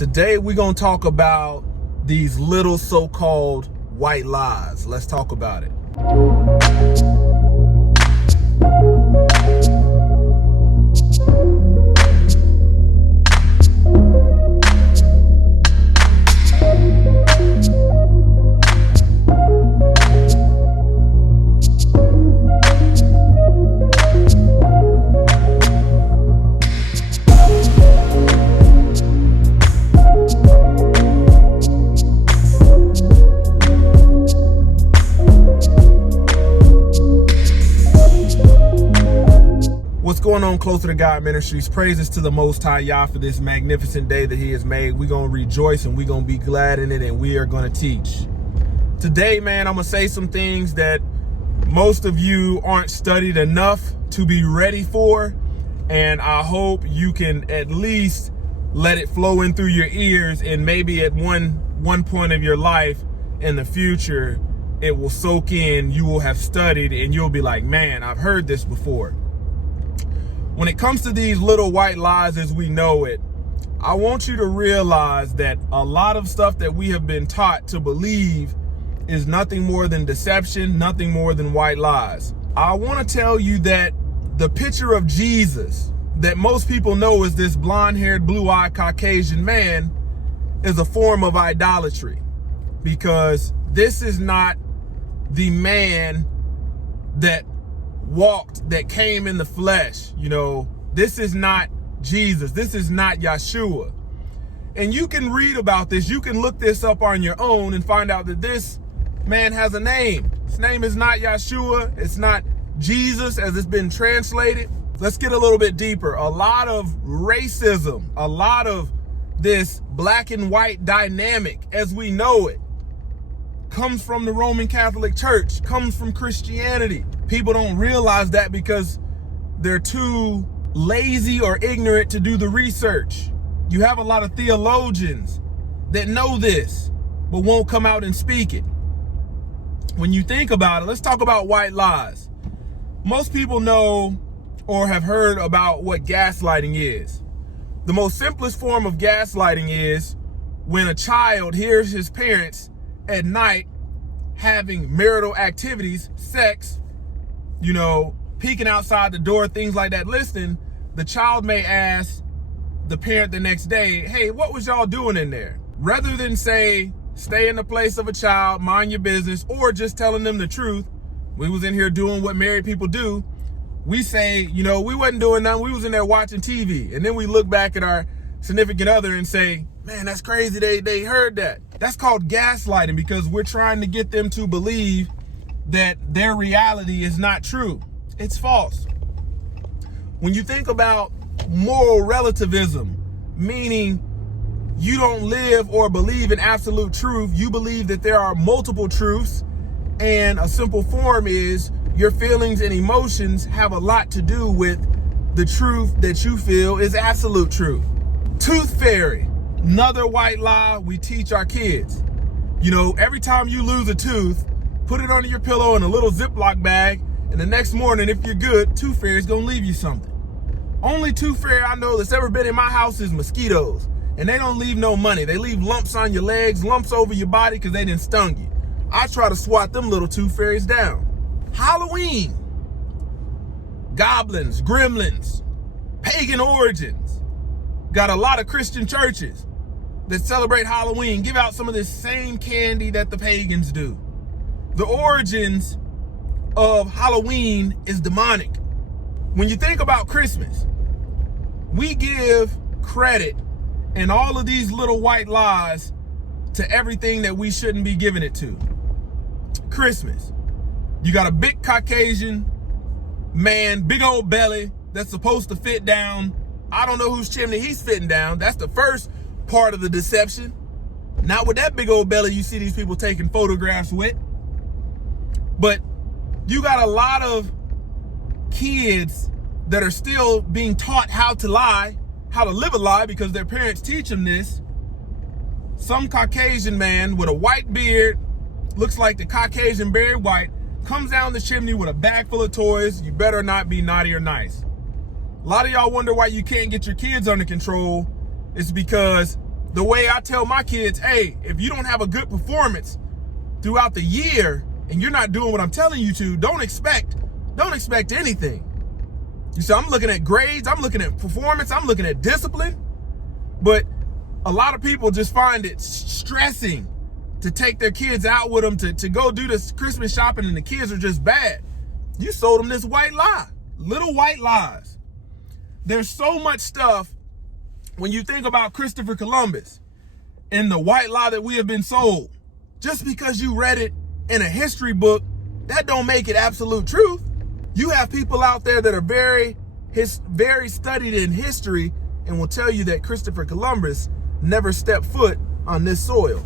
Today we're going to talk about these little so-called white lies. Let's talk about it. What's going on, Closer to God Ministries? Praises to the Most High Yah for this magnificent day that He has made. We're going to rejoice and we're going to be glad in it, and we are going to teach. Today, man, I'm going to say some things that most of you aren't studied enough to be ready for, and I hope you can at least let it flow in through your ears, and maybe at one point of your life in the future, it will soak in, you will have studied, and you'll be like, man, I've heard this before. When it comes to these little white lies as we know it, I want you to realize that a lot of stuff that we have been taught to believe is nothing more than deception, nothing more than white lies. I want to tell you that the picture of Jesus that most people know is this blonde-haired, blue-eyed Caucasian man is a form of idolatry, because this is not the man that walked, that came in the flesh. You know, this is not Jesus. This is not Yeshua. And you can read about this. You can look this up on your own and find out that this man has a name. His name is not Yeshua. It's not Jesus as it's been translated. Let's get a little bit deeper. A lot of racism, a lot of this black and white dynamic as we know it comes from the Roman Catholic Church, comes from Christianity. People don't realize that because they're too lazy or ignorant to do the research. You have a lot of theologians that know this, but won't come out and speak it. When you think about it, let's talk about white lies. Most people know or have heard about what gaslighting is. The most simplest form of gaslighting is when a child hears his parents at night having marital activities, sex, you know, peeking outside the door, things like that. Listen, the child may ask the parent the next day, hey, what was y'all doing in there? Rather than say, stay in the place of a child, mind your business, or just telling them the truth, we was in here doing what married people do, we say, you know, we wasn't doing nothing, we was in there watching TV. And then we look back at our significant other and say, man, that's crazy, they heard that. That's called gaslighting, because we're trying to get them to believe that their reality is not true. It's false. When you think about moral relativism, meaning you don't live or believe in absolute truth, you believe that there are multiple truths, and a simple form is your feelings and emotions have a lot to do with the truth that you feel is absolute truth. Tooth fairy, another white lie we teach our kids. You know, every time you lose a tooth, put it under your pillow in a little Ziploc bag, and the next morning, if you're good, tooth fairy's gonna leave you something. Only tooth fairy I know that's ever been in my house is mosquitoes, and they don't leave no money. They leave lumps on your legs, lumps over your body because they didn't stung you. I try to swat them little tooth fairies down. Halloween, goblins, gremlins, pagan origins. Got a lot of Christian churches that celebrate Halloween, give out some of this same candy that the pagans do. The origins of Halloween is demonic. When you think about Christmas, we give credit and all of these little white lies to everything that we shouldn't be giving it to. Christmas, you got a big Caucasian man, big old belly that's supposed to fit down. I don't know whose chimney he's fitting down. That's the first part of the deception. Not with that big old belly you see these people taking photographs with. But you got a lot of kids that are still being taught how to lie, how to live a lie, because their parents teach them this. Some Caucasian man with a white beard, looks like the Caucasian Barry White, comes down the chimney with a bag full of toys. You better not be naughty or nice. A lot of y'all wonder why you can't get your kids under control. It's because The way I tell my kids, hey, if you don't have a good performance throughout the year and you're not doing what I'm telling you to, don't expect anything. You see, I'm looking at grades, I'm looking at performance, I'm looking at discipline. But a lot of people just find it stressing to take their kids out with them to go do this Christmas shopping, and the kids are just bad. You sold them this white lie, little white lies. There's so much stuff when you think about Christopher Columbus and the white lie that we have been sold. Just because you read it in a history book, that don't make it absolute truth. You have people out there that are very studied in history and will tell you that Christopher Columbus never stepped foot on this soil.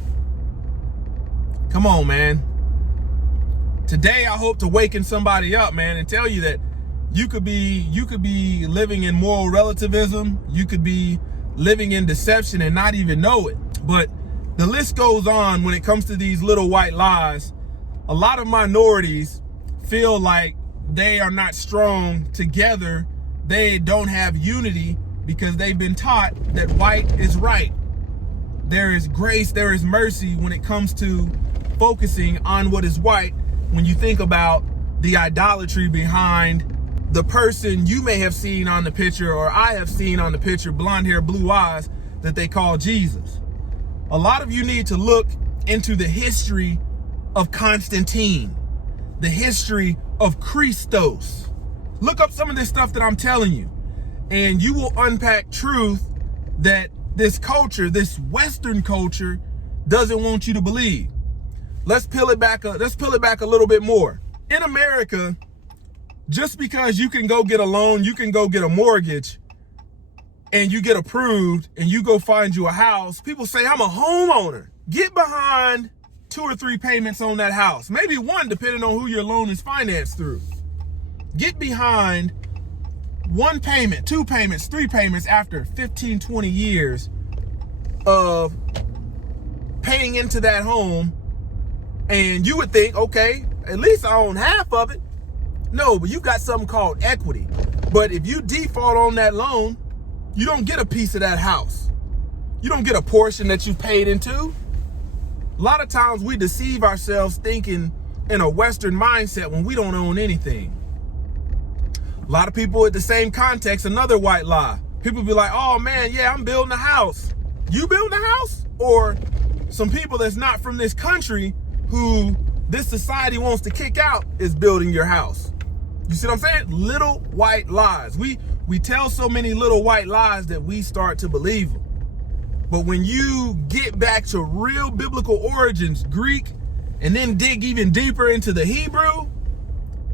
Come on, man. Today, I hope to waken somebody up, man, and tell you that you could be living in moral relativism. You could be living in deception and not even know it. But the list goes on when it comes to these little white lies. A lot of minorities feel like they are not strong together. They don't have unity because they've been taught that white is right. There is grace, there is mercy when it comes to focusing on what is white. When you think about the idolatry behind the person you may have seen on the picture, or I have seen on the picture, blonde hair, blue eyes, that they call Jesus. A lot of you need to look into the history of Constantine, the history of Christos. Look up some of this stuff that I'm telling you, and you will unpack truth that this culture, this Western culture, doesn't want you to believe. Let's peel it back a little bit more. In America, just because you can go get a loan, you can go get a mortgage, and you get approved, and you go find you a house, people say, I'm a homeowner. Get behind 2 or 3 payments on that house. Maybe 1, depending on who your loan is financed through. Get behind 1 payment, 2 payments, 3 payments after 15, 20 years of paying into that home. And you would think, okay, at least I own half of it. No, but you got something called equity. But if you default on that loan, you don't get a piece of that house. You don't get a portion that you paid into. A lot of times we deceive ourselves thinking in a Western mindset when we don't own anything. A lot of people at the same context, another white lie. People be like, oh man, yeah, I'm building a house. You building a house? Or some people that's not from this country who this society wants to kick out is building your house. You see what I'm saying? Little white lies. We tell so many little white lies that we start to believe them. But when you get back to real biblical origins, Greek, and then dig even deeper into the Hebrew,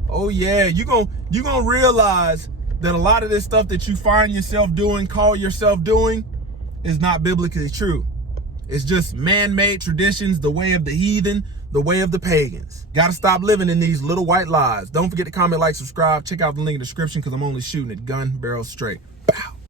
oh yeah, you're gonna realize that a lot of this stuff that you find yourself doing, call yourself doing, is not biblically true. It's just man-made traditions, the way of the heathen, the way of the pagans. Gotta stop living in these little white lies. Don't forget to comment, like, subscribe. Check out the link in the description because I'm only shooting at gun barrels straight. Pow.